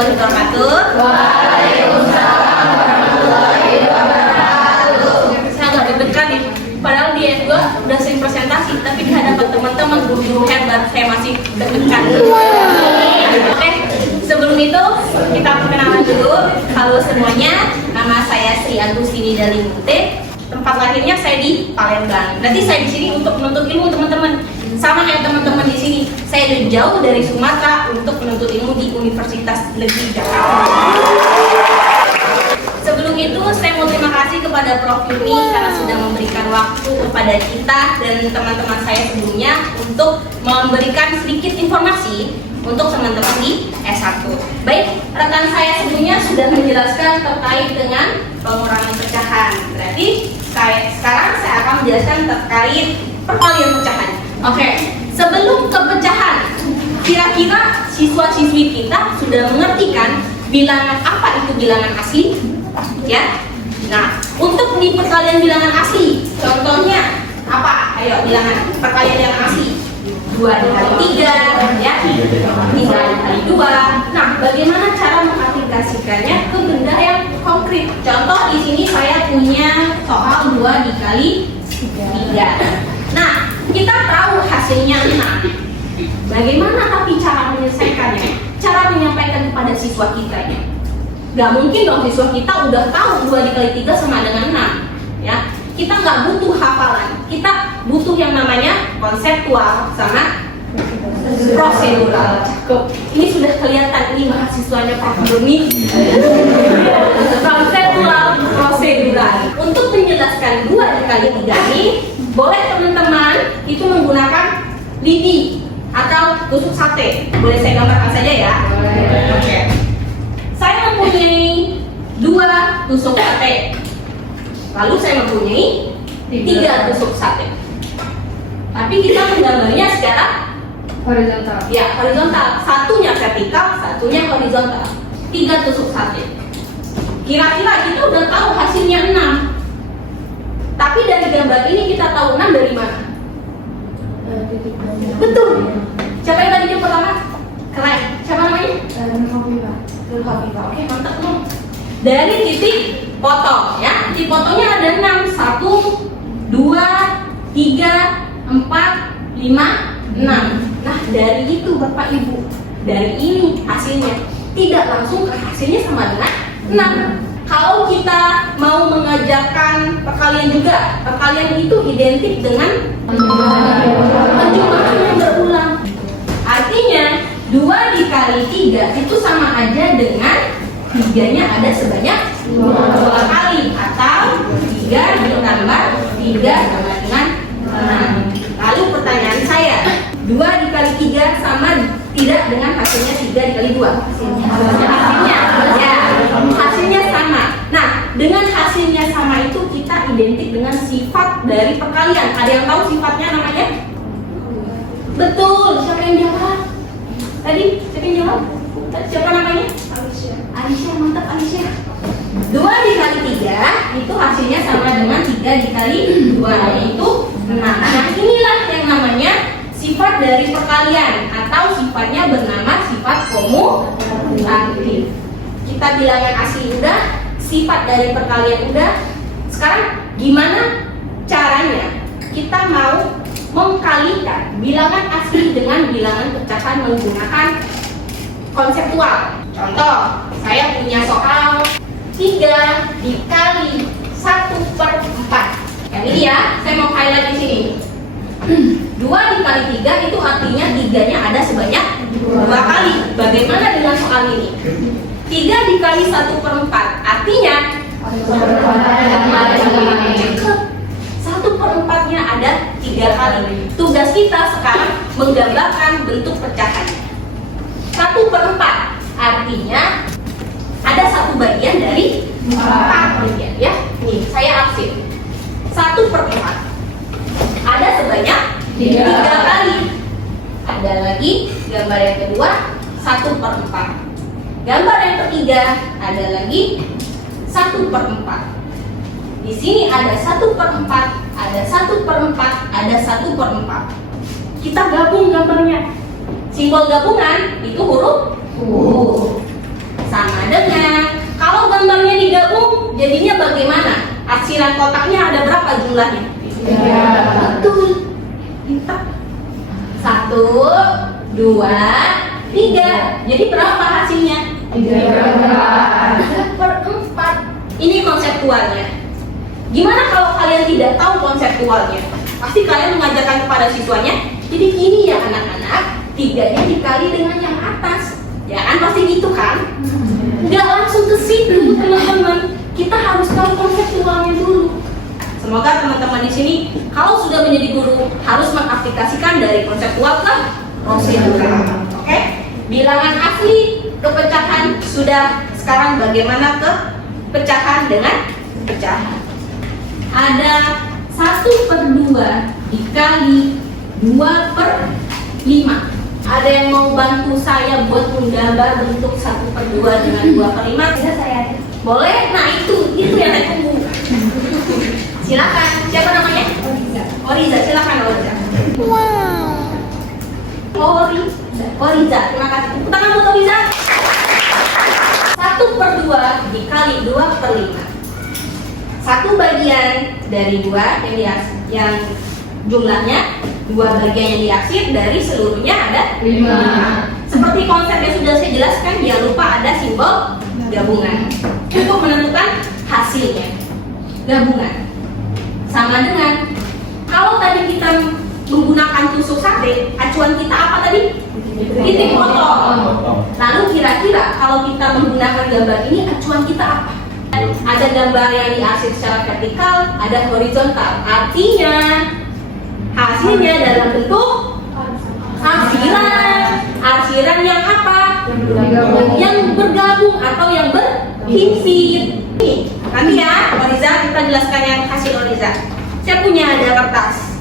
warahmatullahi wabarakatuh. Waalaikumsalam warahmatullahi wabarakatuh. Saya agak deg-degan nih. Padahal di S2 udah sering presentasi, tapi di hadapan teman-teman guru-guru hebat saya masih deg-degan. Oke, sebelum itu kita perkenalan dulu. Halo semuanya, nama saya Sri Agustini Dalimute. Tempat lahirnya saya di Palembang. Nanti saya di sini untuk menuntut ilmu teman-teman. Sama kayak teman-teman di sini, saya udah jauh dari Sumatera untuk menuntut ilmu di Universitas Negeri Jakarta. Sebelum itu, saya mau terima kasih kepada Prof. Yuni karena sudah memberikan waktu kepada kita dan teman-teman saya sebelumnya untuk memberikan sedikit informasi untuk teman-teman di S1. Baik, rekan saya sebelumnya sudah menjelaskan terkait dengan pengurangan pecahan. Berarti sekarang saya akan menjelaskan terkait perkalian pecahan. Oke, sebelum ke pecahan, kira-kira siswa-siswi kita sudah mengerti kan bilangan apa itu bilangan asli? Ya. Nah, untuk di perkalian bilangan asli, contohnya apa? Ayo, bilangan perkalian yang asli. 2 dikali 3, ya. 3 dikali 2. Nah, bagaimana cara mengaplikasikannya ke benda yang konkret? Contoh di sini saya punya soal 2 dikali 3. Nah, kita tahu hasilnya 6. Bagaimana tapi cara menyelesaikannya? Cara menyampaikan kepada siswa kita ya. Gak mungkin dong siswa kita udah tahu 2 dikali 3 sama dengan 6 ya. Kita nggak butuh hafalan, kita butuh yang namanya konseptual sama prosedural. Ini sudah kelihatan ini mahasiswanya Prof. Yuni. Konseptual, prosedural. Untuk menjelaskan 2 dikali 3 ini, boleh teman-teman itu menggunakan lidi atau tusuk sate. Boleh saya gambarkan saja ya. Oke. Saya mempunyai 2 tusuk sate. Lalu saya mempunyai 3 tusuk sate. Tapi kita menggambarnya secara Horizontal. ya, horizontal. Satunya vertikal, satunya horizontal. 3 tusuk sate. Kira-kira kita udah tahu hasilnya 6. Tapi dari gambar ini kita tahu 6 dari mana? Betul. Siapa yang tadi yang pertama? Keren. Siapa namanya? Nur Hafifah. Oke, mantap dong. Dari titik potong ya. Titik potongnya ada 6. 1, 2, 3, 4, 5, 6. Nah, dari itu Bapak Ibu, dari ini hasilnya tidak langsung ke hasilnya sama dengan 6. Kalau kita mau mengajarkan perkalian juga, perkalian itu identik dengan penjumlahan yang berulang. Artinya 2 dikali 3 itu sama aja dengan 3-nya ada sebanyak 2 kali, atau 3 ditambah 3 sama dengan 6. Lalu pertanyaan saya, 2 dikali 3 sama tidak dengan hasilnya 3 dikali 2? Hasilnya ya, hasilnya sama. Nah, dengan hasilnya sama itu kita identik dengan sifat dari perkalian. Ada yang tahu sifatnya namanya? Betul, siapa yang jawab? Tadi, siapa yang jawab? Siapa namanya? Aisyah, mantap Aisyah. 2 dikali 3 itu hasilnya sama dengan 3 dikali 2, yaitu 6. Nah, inilah yang namanya sifat dari perkalian, atau sifatnya bernama sifat komutatif. Kita bilangan asli udah, sifat dari perkalian udah. Sekarang gimana caranya kita mau mengkalikan bilangan asli dengan bilangan pecahan menggunakan konseptual? Contoh, saya punya soal 3 dikali 1/4. Yang ini ya, saya mau highlight di sini. 2 dikali 3 itu artinya 3-nya ada sebanyak 2 kali. Bagaimana dengan soal ini? 3 dikali 1/4 artinya 1/4-nya ada 3 kali. Tugas kita sekarang menggambarkan bentuk pecahannya. 1/4 artinya ada 1 bagian dari 4 bagian ya. Nih, saya arsip 1/4 ada sebanyak 3 kali. Ada lagi gambar yang kedua 1/4. Gambar yang ketiga ada lagi 1/4. Di sini ada 1/4, ada 1/4, ada 1/4. Kita gabung gambarnya. Simbol gabungan itu huruf U. sama dengan kalau gambarnya digabung jadinya bagaimana? Arsiran kotaknya ada berapa jumlahnya? 3. Betul. Kita 1, 2, 3. Jadi berapa hasilnya? 3/4. Ini konseptualnya. Gimana kalau kalian tidak tahu konseptualnya? Pasti kalian mengajarkan kepada siswanya. Jadi gini ya anak-anak, 3-nya dikali dengan yang atas. Ya kan pasti gitu kan? Nggak langsung ke situ teman-teman. Kita harus tahu konseptualnya dulu. Semoga teman-teman di sini kalau sudah menjadi guru harus mengaplikasikan dari konseptual ke prosedural. Oke? Bilangan asli kepecahan sudah, sekarang bagaimana ke pecahan dengan pecahan? Ada 1/2 dikali 2/5. Ada yang mau bantu saya buat menggambar bentuk 1/2 dengan 2/5? Bisa saya? Boleh? Nah itu yang saya tunggu. Silakan. Siapa namanya? Oriza. Silakan Oriza. Oriza. Terima kasih. Tepuk tangan buat Oriza. 1/2 dikali 2/5. 1 bagian dari 2 yang jumlahnya 2 bagian yang diaksir dari seluruhnya ada 5. Seperti konsep yang sudah saya jelaskan, jangan lupa ada simbol gabungan untuk menentukan hasilnya. Gabungan sama dengan kalau tadi kita menggunakan tusuk sate, acuan kita apa tadi? Titik potong. Lalu kira-kira kalau kita menggunakan gambar ini, acuan kita apa? Ada gambar yang diarsir secara vertikal, ada horizontal. Artinya hasilnya dalam bentuk arsiran yang apa? Yang bergabung atau yang berhimpit. Nanti ya, Oriza, kita jelaskan yang hasil Oriza. Saya punya ada kertas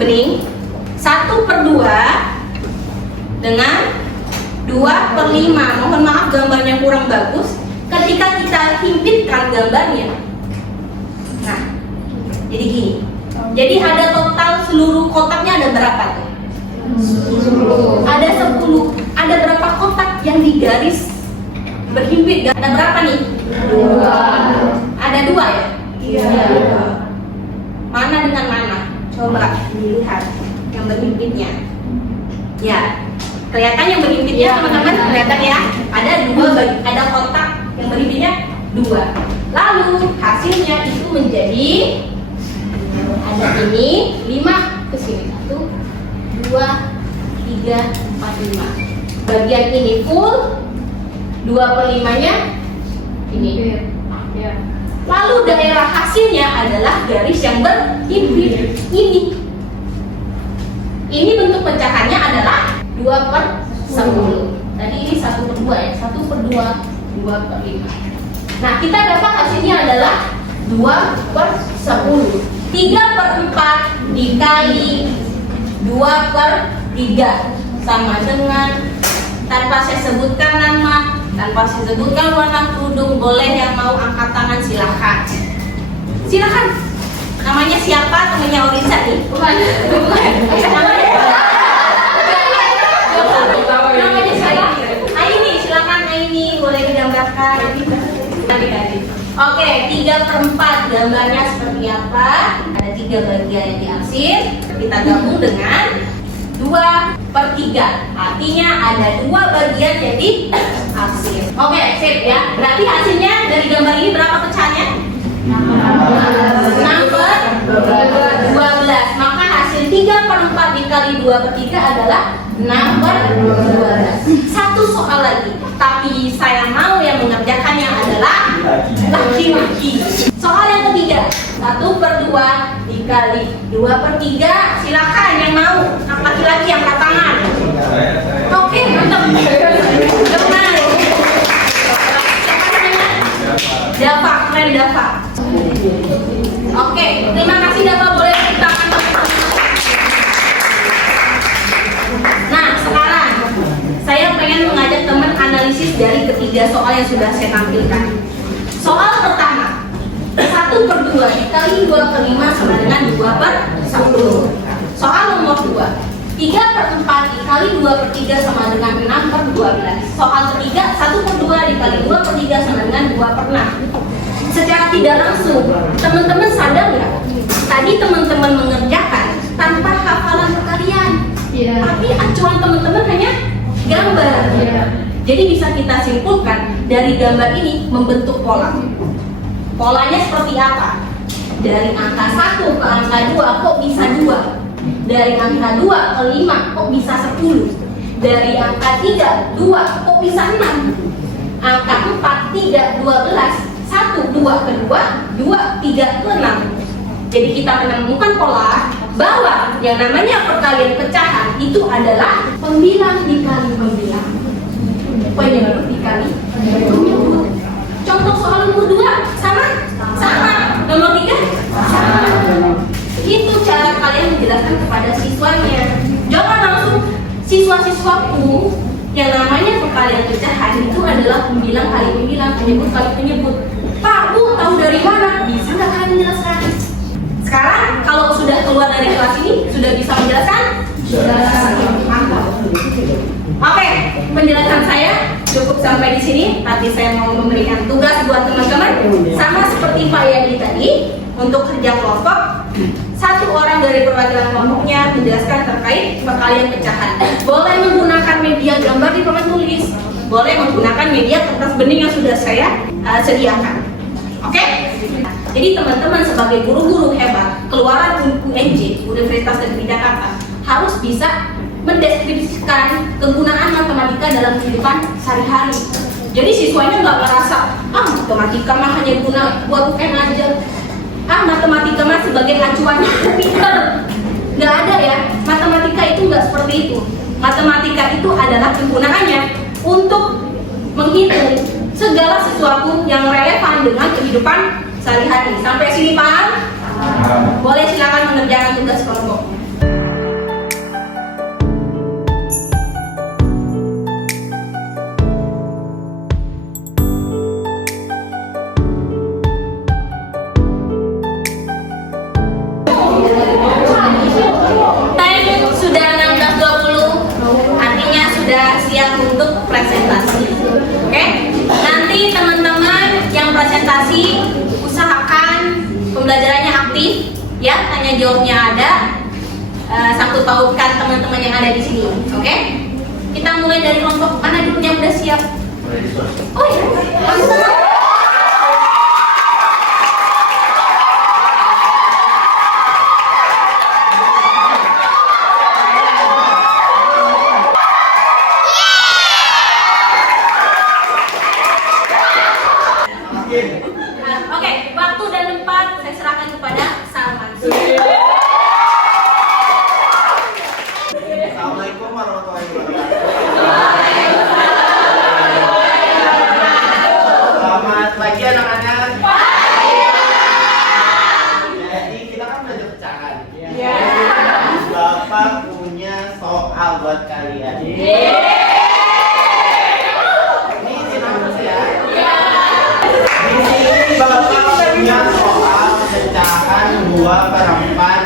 bening 1/2 dengan 2/5. Mohon maaf gambarnya kurang bagus. Ketika kita himpitkan gambarnya, nah, jadi gini. Jadi ada total seluruh kotaknya ada berapa tuh? 10. Ada 10. Ada berapa kotak yang digaris berhimpit? Ada berapa nih? 2. Ada 2 ya? Iya. Mana dengan mana? Coba dilihat yang berhimpitnya. Ya, kelihatan yang berhimpitnya teman-teman? Kelihatan ya? Ada 2 ada kotak yang berhimpitnya 2. Lalu hasilnya itu menjadi ada ini 5 ke sini 1, 2, 3, 4, 5. Bagian ini full, 2/5-nya ini. Lalu daerah hasilnya adalah garis yang berhimpit ini. Ini bentuk pecahannya adalah 2/10. Tadi ini 1/2 ya, 1/2, 2/5. Nah kita dapat hasilnya adalah 2/10. 3/4 dikali 2/3 sama dengan, tanpa saya sebutkan nama, tanpa saya sebutkan warna kerudung, boleh yang mau angkat tangan silahkan. Silahkan. Namanya siapa? Temannya Oriza nih? Bukan. Namanya siapa? Aini, silakan Aini, boleh digambarkan. Oke, 3/4 gambarnya seperti apa? Ada 3 bagian yang diarsir. Kita gabung dengan 2/3. Artinya ada 2 bagian yang diarsir. Oke, sip ya. Berarti hasilnya dari gambar ini berapa pecahannya? 6/12. Maka hasil 3/4 dikali 2/3 adalah 6/12. Satu soal lagi, tapi saya mau yang mengerjakannya adalah laki-laki. Soal yang ketiga, 1/2 dikali 2/3. Silakan yang mau, laki-laki yang angkat tangan. Oke, mantap. Benar. Siapa namanya? Dava, keren Dava. Oke, terima kasih Dava, boleh tepuk tangan. Nah, sekarang saya pengen mengajak teman analisis dari ketiga soal yang sudah saya tampilkan. Soal pertama, 1/2 dikali 2/5 sama dengan 2/10. Soal nomor 2, 3/4 dikali 2/3 sama dengan 6/12. Soal ketiga, 1/2 dikali tidak langsung, teman-teman sadar nggak? Tadi teman-teman mengerjakan tanpa hafalan kalian, tapi acuan teman-teman hanya gambar. Jadi bisa kita simpulkan dari gambar ini membentuk pola. Polanya seperti apa? Dari angka 1 ke angka 2 kok bisa 2? Dari angka 2 ke 5 kok bisa 10? Dari angka 3, 2 kok bisa 6? Angka 4, 3, 12, 1, 2 ke 2, 2, 3 ke 6. Jadi kita menemukan pola bahwa yang namanya perkalian pecahan itu adalah pembilang dikali pembilang, penyebut dikali penyebut. Contoh soal nomor 2 sama? Nomor 3 sama. Itu cara kalian menjelaskan kepada siswanya. Jangan langsung siswa-siswaku, yang namanya perkalian pecahan itu adalah pembilang kali pembilang, penyebut kali penyebut. Pak, Bu, tahu dari mana? Bisa nggak kalian menjelaskan? Sekarang kalau sudah keluar dari kelas ini, sudah bisa menjelaskan? Mantap. Oke, penjelasan saya cukup sampai di sini. Tapi saya mau memberikan tugas buat teman-teman, sama seperti Pak Yadi tadi, untuk kerja kelompok. Satu orang dari perwakilan kelompoknya menjelaskan terkait perkalian pecahan. Boleh menggunakan media gambar di papan tulis, boleh menggunakan media kertas bening yang sudah saya sediakan. Oke? Jadi teman-teman sebagai guru-guru hebat, keluaran UNJ, Universitas Negeri Jakarta, harus bisa mendeskripsikan kegunaan matematika dalam kehidupan sehari-hari. Jadi siswanya nggak merasa, matematika mah hanya guna buat UN aja. Matematika mah sebagai acuannya pinter. Nggak ada ya, matematika itu nggak seperti itu. Matematika itu adalah kegunaannya untuk menghitung segala sesuatu yang relevan dengan kehidupan sehari-hari. Sampai sini paham? Boleh silakan mengerjakan tugas kelompok. Time sudah 16.20, artinya sudah siap untuk presentasi. Oke? Nanti teman-teman yang presentasi usahakan pembelajarannya aktif, ya, tanya jawabnya ada, sangkut pautkan teman-teman yang ada di sini. Oke? Kita mulai dari kelompok mana dulu yang udah siap? Oh iya, langsung. Oke, waktu dan tempat saya serahkan kepada Salman. Assalamualaikum warahmatullahi wabarakatuh. Selamat pagi anak-anak. Jadi kita kan belajar pecahan. Bapak punya soal buat kalian. Ini sinopsis ya. Di sini Bapak punya soal pecahan 2/4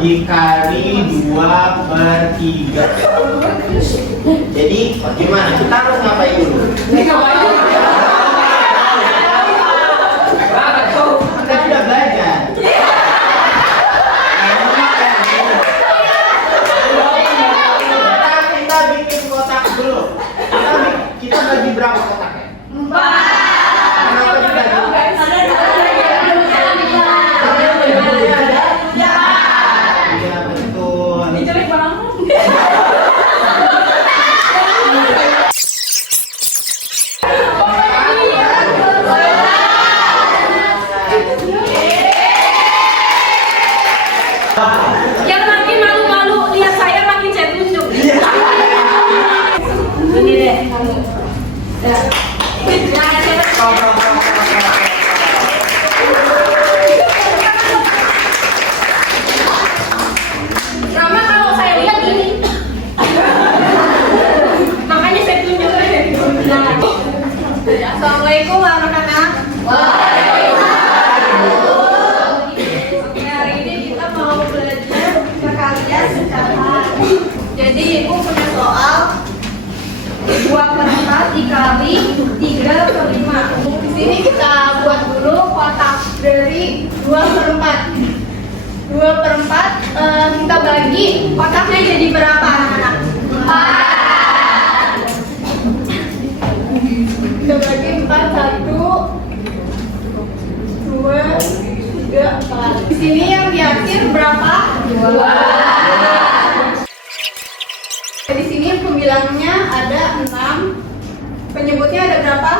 dikali 2/3. Jadi gimana? Kita harus ngapain dulu? Kita udah belajar. Kita bikin kotak dulu. Kita bagi berapa kotaknya? 4. Kenapa dibagi? Iya betul. Yang makin malu-malu lihat saya makin saya tunjuk. Ini deh kamu. Ya. Jangan saya. Sama kalau saya lihat ini. Makanya saya tunjuk. Assalamualaikum anak-anak. Oke, hari ini kita mau belajar perkalian pecahan. Jadi ibu punya soal 2/4 dikali 3/5. sini kita buat dulu kotak dari 2/4. 2/4 kita bagi kotaknya jadi berapa anak-anak? 4. Kita bagi 4, 1, 2, 3, 4. Di sini yang di akhir berapa? 2. Di sini pembilangnya ada 6. Penyebutnya ada berapa?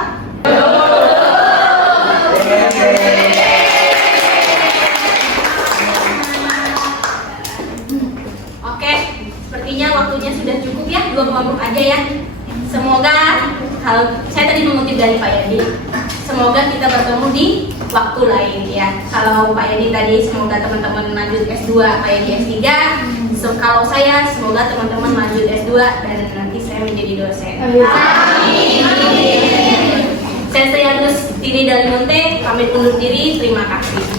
Oke, sepertinya waktunya sudah cukup ya, 2 kelompok aja ya. Semoga, kalau saya tadi mengutip dari Pak Yadi, semoga kita bertemu di waktu lain ya. Kalau Pak Yadi tadi semoga teman-teman lanjut S2, Pak Yadi S3. Kalau saya semoga teman-teman lanjut S2 dan nanti saya menjadi dosen. Amin. Saya Trianus Tini dari Monte, pamit undur diri, terima kasih.